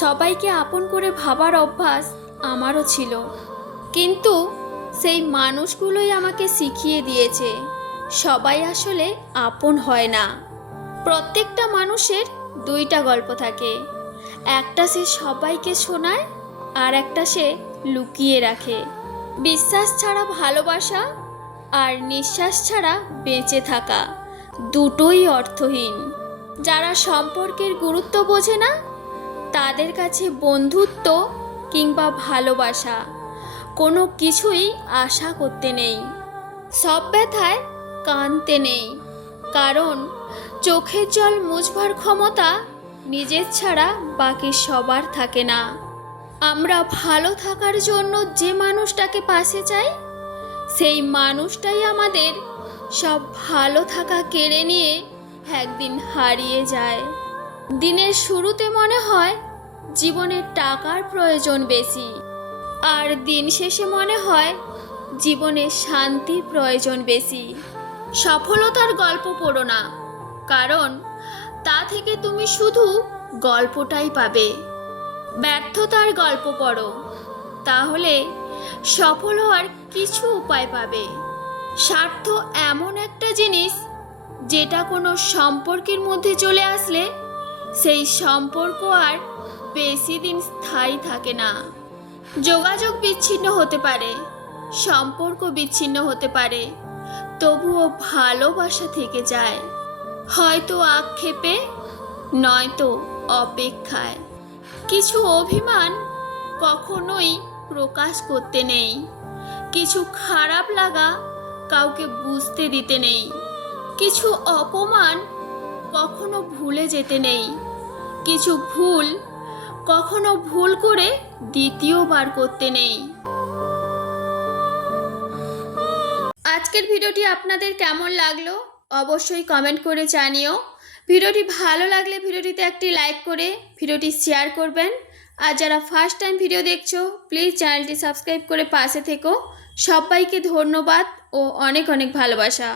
সবাইকে আপন করে ভাবার অভ্যাস আমারও ছিল, কিন্তু সেই মানুষগুলোই আমাকে শিখিয়ে দিয়েছে সবাই আসলে আপন হয় না। প্রত্যেকটা মানুষের দুইটা গল্প থাকে, একটা সে সবাইকে শোনায় আর একটা সে লুকিয়ে রাখে। বিশ্বাস ছাড়া ভালোবাসা আর নিঃশ্বাস ছাড়া বেঁচে থাকা দুটোই অর্থহীন। যারা সম্পর্কের গুরুত্ব বোঝে না তাদের কাছে বন্ধুত্ব কিংবা ভালোবাসা কোনো কিছুই আশা করতে নেই। সব ব্যথায় কাঁদতে নেই, কারণ চোখের জল মুছবার ক্ষমতা নিজের ছাড়া বাকি সবার থাকে না। আমরা ভালো থাকার জন্য যে মানুষটাকে পাশে চাই, সেই মানুষটাই আমাদের সব ভালো থাকা কেড়ে নিয়ে একদিন হারিয়ে যায়। দিনের শুরুতে মনে হয় জীবনে টাকার প্রয়োজন বেশি, আর দিন শেষে মনে হয় জীবনে শান্তির প্রয়োজন বেশি। সফলতার গল্প পড়ো না, কারণ তা থেকে তুমি শুধু গল্পটাই পাবে। ব্যর্থতার গল্প পড়ো, তাহলে সফল হওয়ার কিছু উপায় পাবে। স্বার্থ এমন একটা জিনিস যেটা কোনো সম্পর্কের মধ্যে চলে আসলে সেই সম্পর্ক আর বেশি দিন স্থায়ী থাকে না। যোগাযোগ বিচ্ছিন্ন হতে পারে, সম্পর্ক বিচ্ছিন্ন হতে পারে, তবুও ভালোবাসা থেকে যায়, হয়তো আক্ষেপে, নয়তো অপেক্ষায়। কিছু অভিমান কখনোই প্রকাশ করতে নেই, কিছু খারাপ লাগা কাউকে বুঝতে দিতে নেই, কিছু অপমান কখনো ভুলে যেতে নেই, কিছু ভুল কখনো ভুল করে দ্বিতীয়বার করতে নেই। আজকের ভিডিওটি আপনাদের কেমন লাগলো অবশ্যই কমেন্ট করে জানিও। ভিডিওটি ভালো লাগলে ভিডিওটিতে একটি লাইক করে ভিডিওটি শেয়ার করবেন। আর যারা ফার্স্ট টাইম ভিডিও দেখছো প্লিজ চ্যানেলটি সাবস্ক্রাইব করে পাশে থেকো। সবাইকে ধন্যবাদ ও অনেক অনেক ভালোবাসা।